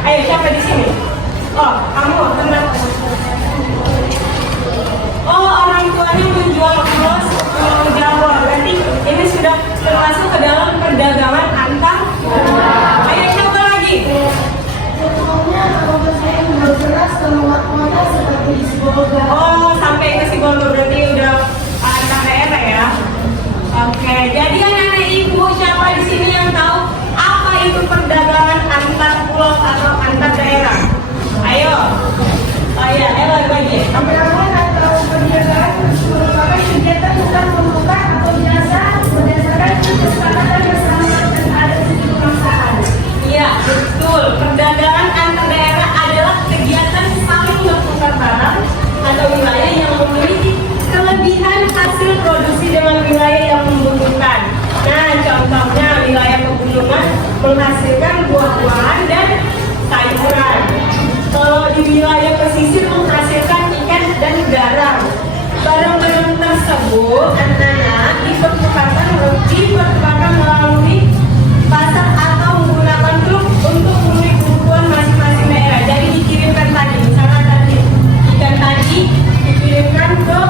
Ayo, siapa di sini? Oh, kamu teman. Oh, orang tuanya menjual ulos Pulau Jawa. Berarti ini sudah termasuk ke dalam perdagangan antar. Ayo coba lagi. Contohnya apabila saya beras ke luar kota seperti di Sibolga. Oh, sampai ke Sibolga berarti udah antar daerah ya. Oke, jadi anak-anak ibu siapa di sini yang tahu apa itu perdagangan antar pulau atau antar daerah? Ayo. Oh ya, bagi. Perdagangan atau perniagaan merupakan kegiatan bukan membuka atau biasa berdasarkan kesepakatan bersama dan ada tujuan perusahaan. Iya, betul. Perdagangan antar daerah adalah kegiatan saling bertukar barang atau wilayah yang memiliki kelebihan hasil produksi dengan wilayah yang membutuhkan. Nah, contohnya wilayah pegunungan menghasilkan buah-buahan dan sayuran. Kalau di wilayah pesisir menghasilkan ikan dan garam. Barang-barang tersebut anak-anak dipertukarkan melalui pasar atau menggunakan truk untuk memenuhi kebutuhan masing-masing daerah. Jadi dikirimkan tadi, misalnya tadi ikan tadi dikirimkan ke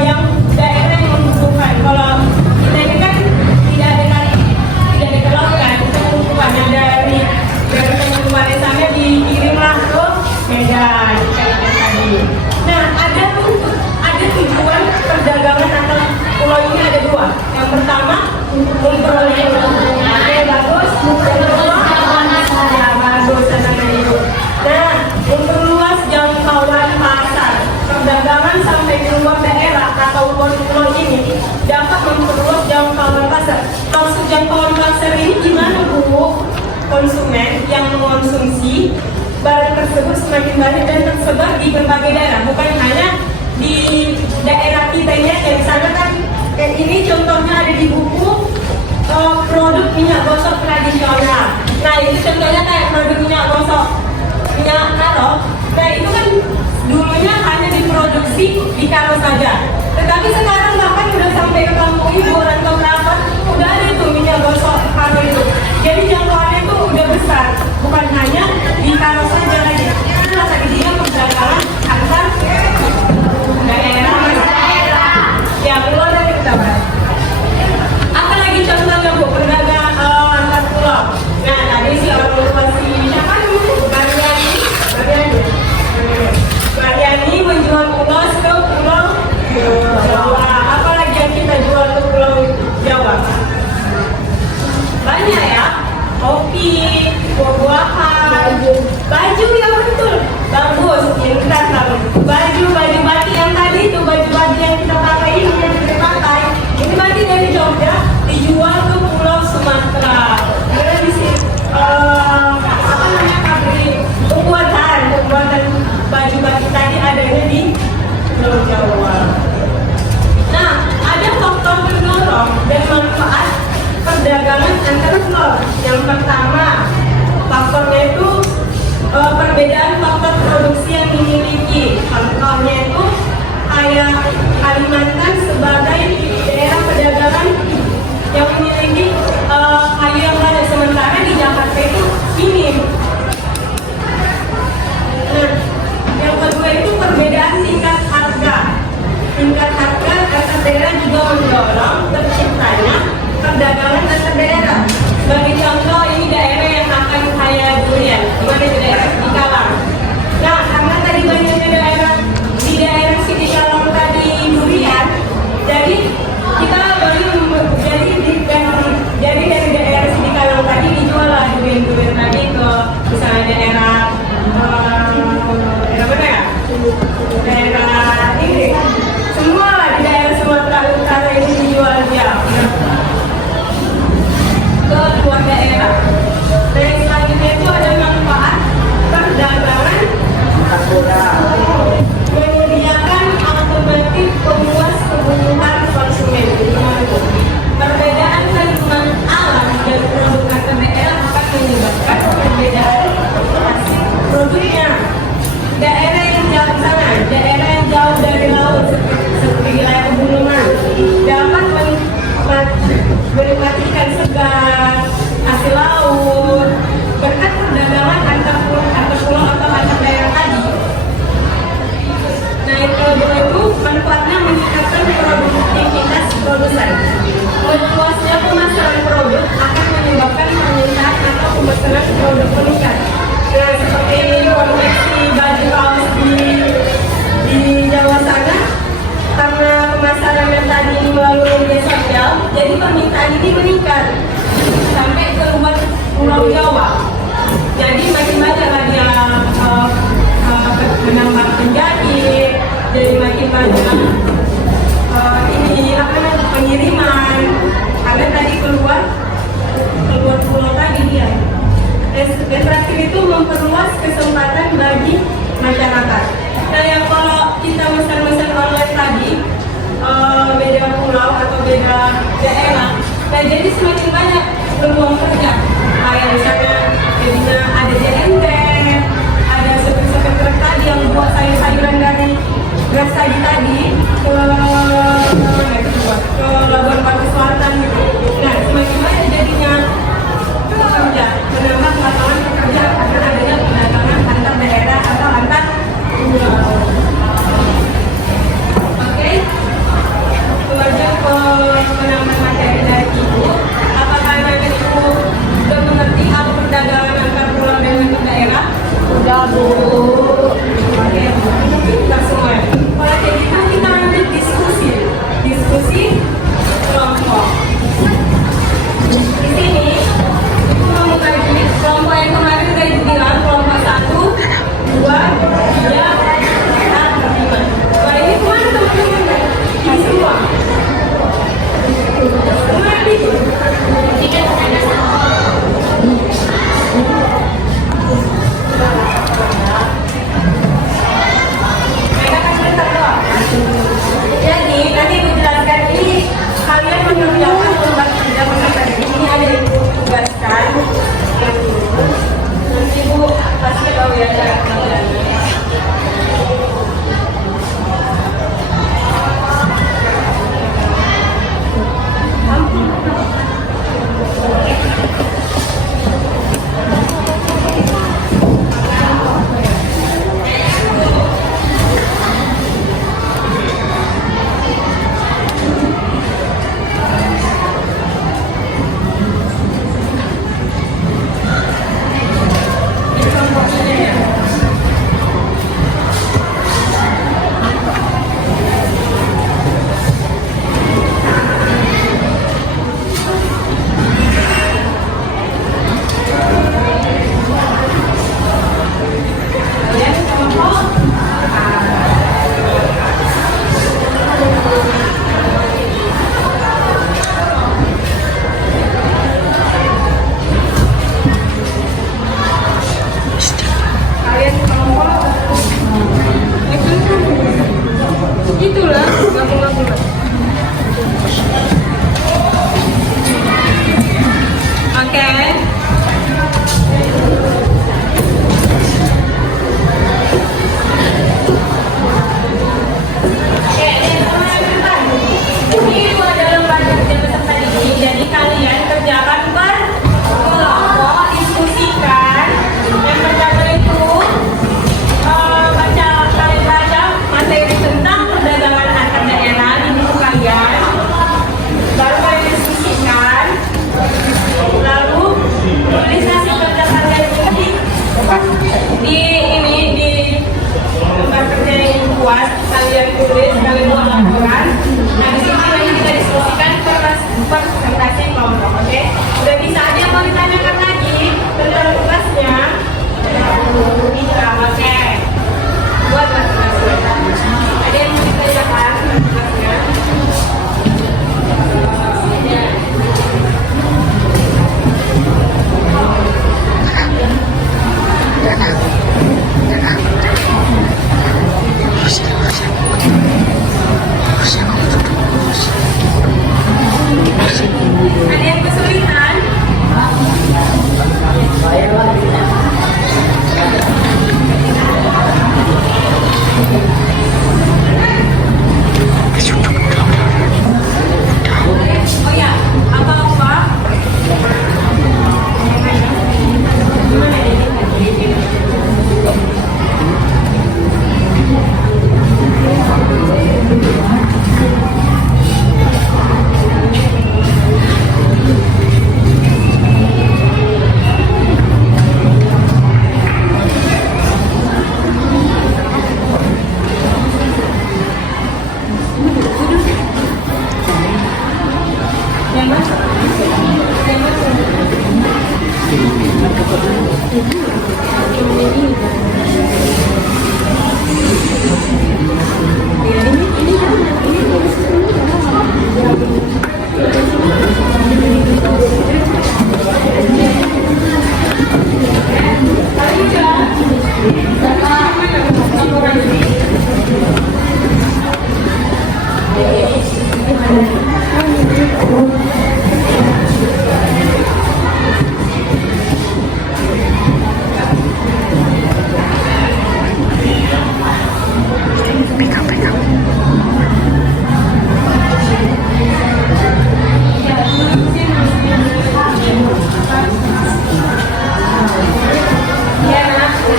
yang daerah yang membutuhkan. Kalau kita ini kan tidak ada kelautan, kita membutuhkan yang dari teman-teman sana dikirimlah ke Medan ikan tadi. Nah, ada tujuan perdagangan antar pulau ini ada dua. Yang pertama memperoleh bagus, yang kedua bagus anak-anak ibu. Nah, memperluas jangkauan pasar. Perdagangan sampai ke luar daerah atau pulau ini dapat memperluas jangkauan pasar. Maksud jangkauan pasar ini gimana, Bu? Konsumen yang mengonsumsi barang tersebut semakin banyak dan tersebar di berbagai daerah, bukan hanya di daerah kita ini aja. Misalnya kan kayak ini contohnya ada di buku produk minyak gosok tradisional. Nah, itu contohnya kayak produk minyak gosok, minyak karo. Nah, itu kan dulunya hanya diproduksi di Karo saja. Tetapi sekarang bahkan udah sampai ke kampung ibu orang tua berapa udah ada itu minyak gosok Karo itu. Jadi jangkauannya itu udah besar, bukan hanya di Karo saja lagi. Itulah tadi dia perdagangan antar daerah. Ya, keluar dari kita, Pak. Apalagi contohnya, Bu, perdagangan antar pulau. Nah, tadi si orang tua si siapa dulu? Mariani menjual ulos ke pulau Jawa. Apalagi yang kita jual ke pulau Jawa? Banyak ya, kopi, buah-buahan, baju ya betul, bagus. Yang kita tahu baju batik yang tadi itu baju yang kita pakai ini yang kita pakai ini batik dari Jogja dijual ke Pulau Sumatera. Karena di sini pabrik pembuatan baju batik tadi adanya di Pulau Jawa. Nah, ada faktor pendorong dan manfaat perdagangan antar pulau. Yang pertama, faktornya itu perbedaan faktor produksi yang dimiliki. Contohnya itu kayak Kalimantan sebagai daerah perdagangan yang memiliki kayu yang banyak, sementara di Jakarta itu minim. Nah, yang kedua itu perbedaan tingkat harga. Tingkat harga antar daerah juga mendorong terciptanya perdagangan antar daerah. Sebagai contoh, ini daerah yang akan kaya durian, di mana di daerah Sidikalang. Nah, karena tadi banyaknya daerah di Sidikalang tadi durian, dan terakhir itu memperluas kesempatan bagi masyarakat. Nah, yang kalau kita pesan-pesan online tadi beda pulau atau beda daerah, nah jadi semakin banyak peluang kerja. Kayak misalnya jadinya ada JNT, ada sopir-sopir truk tadi yang buat sayur-sayuran dari beras tadi ke Labuan Batu Selatan gitu. Nah, semakin banyak jadinya pekerja, menambah lapangan pekerjaan karena adanya perdagangan antar daerah atau antar pulau. Oke, itu aja penambahan materi dari Ibu. Apakah dari Ibu sudah mengerti apa perdagangan antar pulau dan antar daerah? Sudah, Bu. Oke, kita semua. Kalau kayak gitu kita lanjut diskusi kelompok. Di sini itu mau bagi kelompok yang kemarin udah dibilang kelompok 1, 2, 3, 4, 5. Wah, ini kemana teman-teman? Di semua. Kemana itu? Jadi nanti Ibu jelaskan ini kalian mengerjakan lomba kerja mengenai ini ada Ibu tugaskan yang dulu. Nanti Ibu kasih tahu ya cara pengerjaannya. Itulah ngaku-ngaku. Oke. Ini itu ada lembar kerja peserta didik. Jadi kalian kerjakan berkelompok, diskusikan. Yang pertama itu baca materi tentang perdagangan antar daerah di buku kalian. Baru kalian diskusikan. Lalu tulis hasil kerja kalian di lembar kerja yang dibuat. Kalian tulis, kalian buat laporan. Nah, di sini lagi kita diskusikan presentasi kelompok, oke? Udah bisa aja mau ditanyakan lagi tentang tugasnya. Bisa, oke. Buat tugasnya. Ada yang mau ditanyakan tugasnya? Ada yang kesulitan? Oh ya, apa-apa? Gimana ini? Yang mana? Yang mana?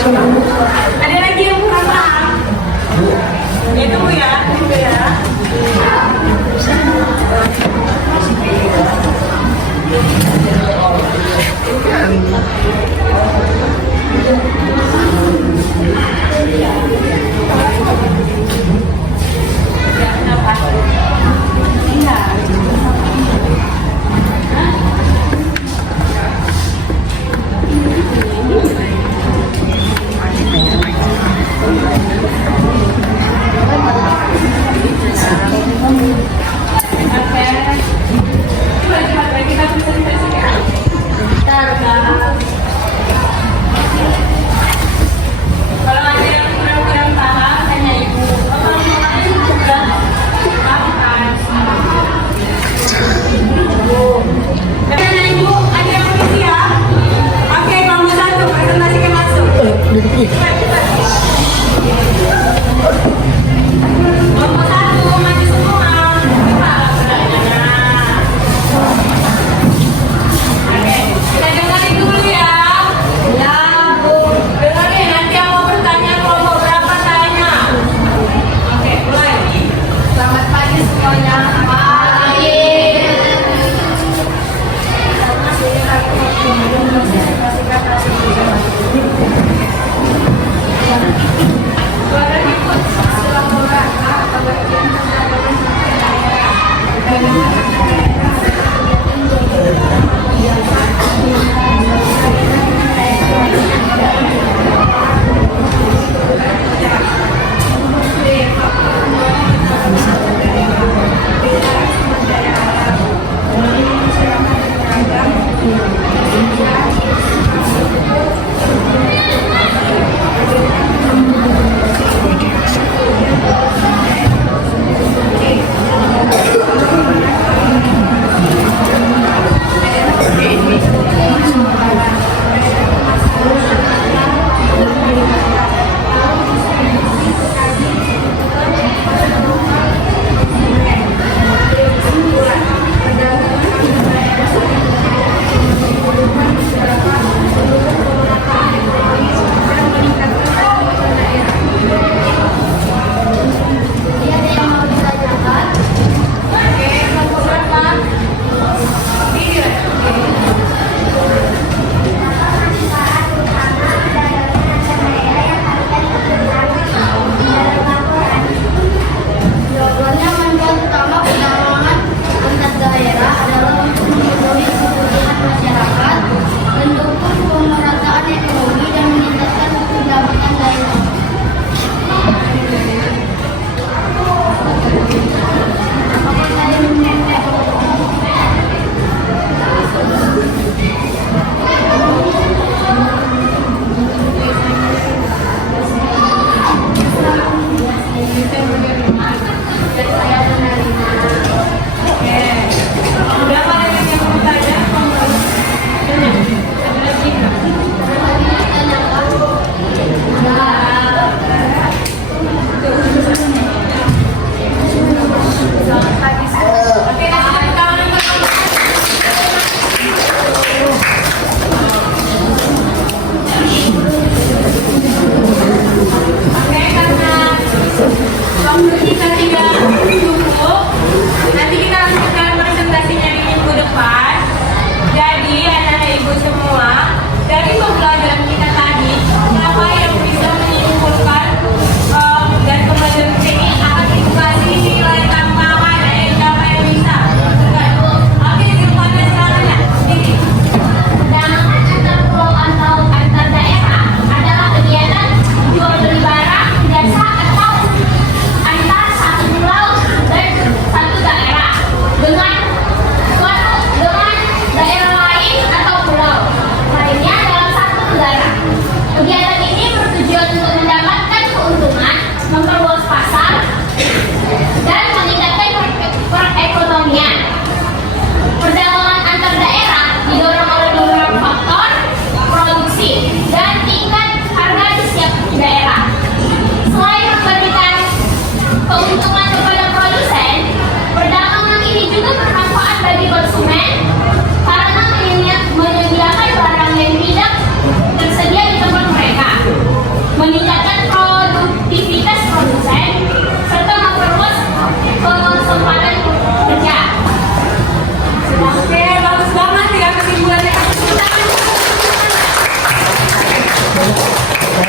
Ada lagi yang kurang paham? Ya tunggu ya, tunggu ya. Kalau ada yang kurang-kurang paham, tanya ibu. Kalau mau juga paham. Tanya ibu, ada yang pergi ya? Oke, kelompok 1, presentasikan langsung. Cepat, cepat. Kelompok 1, maju semua. Cepat, pertanyaannya. Oke, kita dengerin dulu ya. Ya, Bu. Dengerin, nanti yang mau bertanya kelompok berapa tanya. Oke, mulai. Selamat pagi semuanya.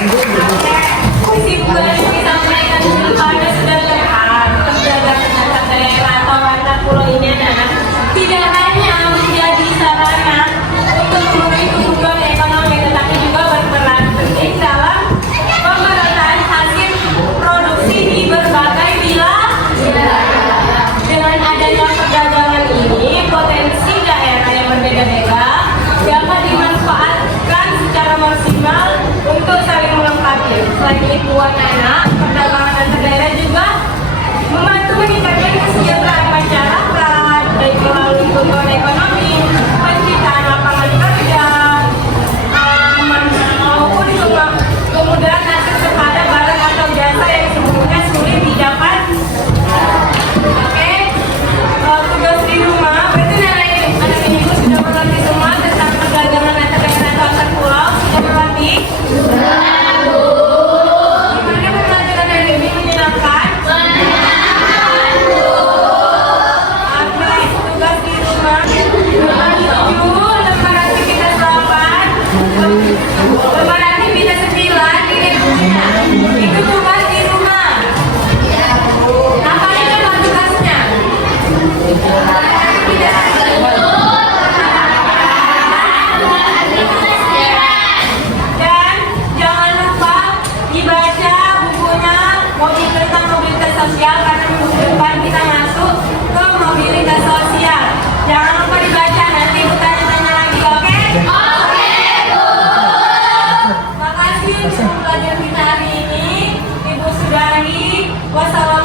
Kesimpulan yang disampaikan kepada sudah terlihat terjaga tata daerah atau mata pulau ini adalah tidak hanya menjadi sarana untuk memenuhi kebutuhan ekonomi, tetapi juga berperan penting dalam pemerataan hasil produksi di berbagai wilayah. Dengan adanya perdagangan ini, potensi daerah yang berbeda-beda dapat dimanfaatkan secara maksimal untuk saling melengkapi. Selain itu, anak perdagangan antar daerah juga membantu meningkatkan kesejahteraan masyarakat, baik melalui kebutuhan ekonomi, penciptaan lapangan kerja, maupun juga kemudahan akses kepada barang atau jasa yang sebelumnya sulit didapat. Oke, tugas di rumah, berarti anak ibu sudah berlatih semua tentang perdagangan antar daerah atau antar pulau, sudah berlatih? Gimana pembelajaran hari ini menyenangkan? Oke, tugas di rumah menuju lembar aktivitas 8, lembar aktivitas 9 ini punya. Itu tugas di rumah. Apa itu tugasnya? Dan jangan lupa dibaca bukunya tentang mobilitas sosial, karena minggu depan kita masuk ke mobilitas sosial. Jangan lupa dibaca, nanti ibu tanya-tanya lagi, oke? Oke, Bu. Makasih untuk pelajaran kita hari ini. Ibu sudahi. Wassalamualaikum.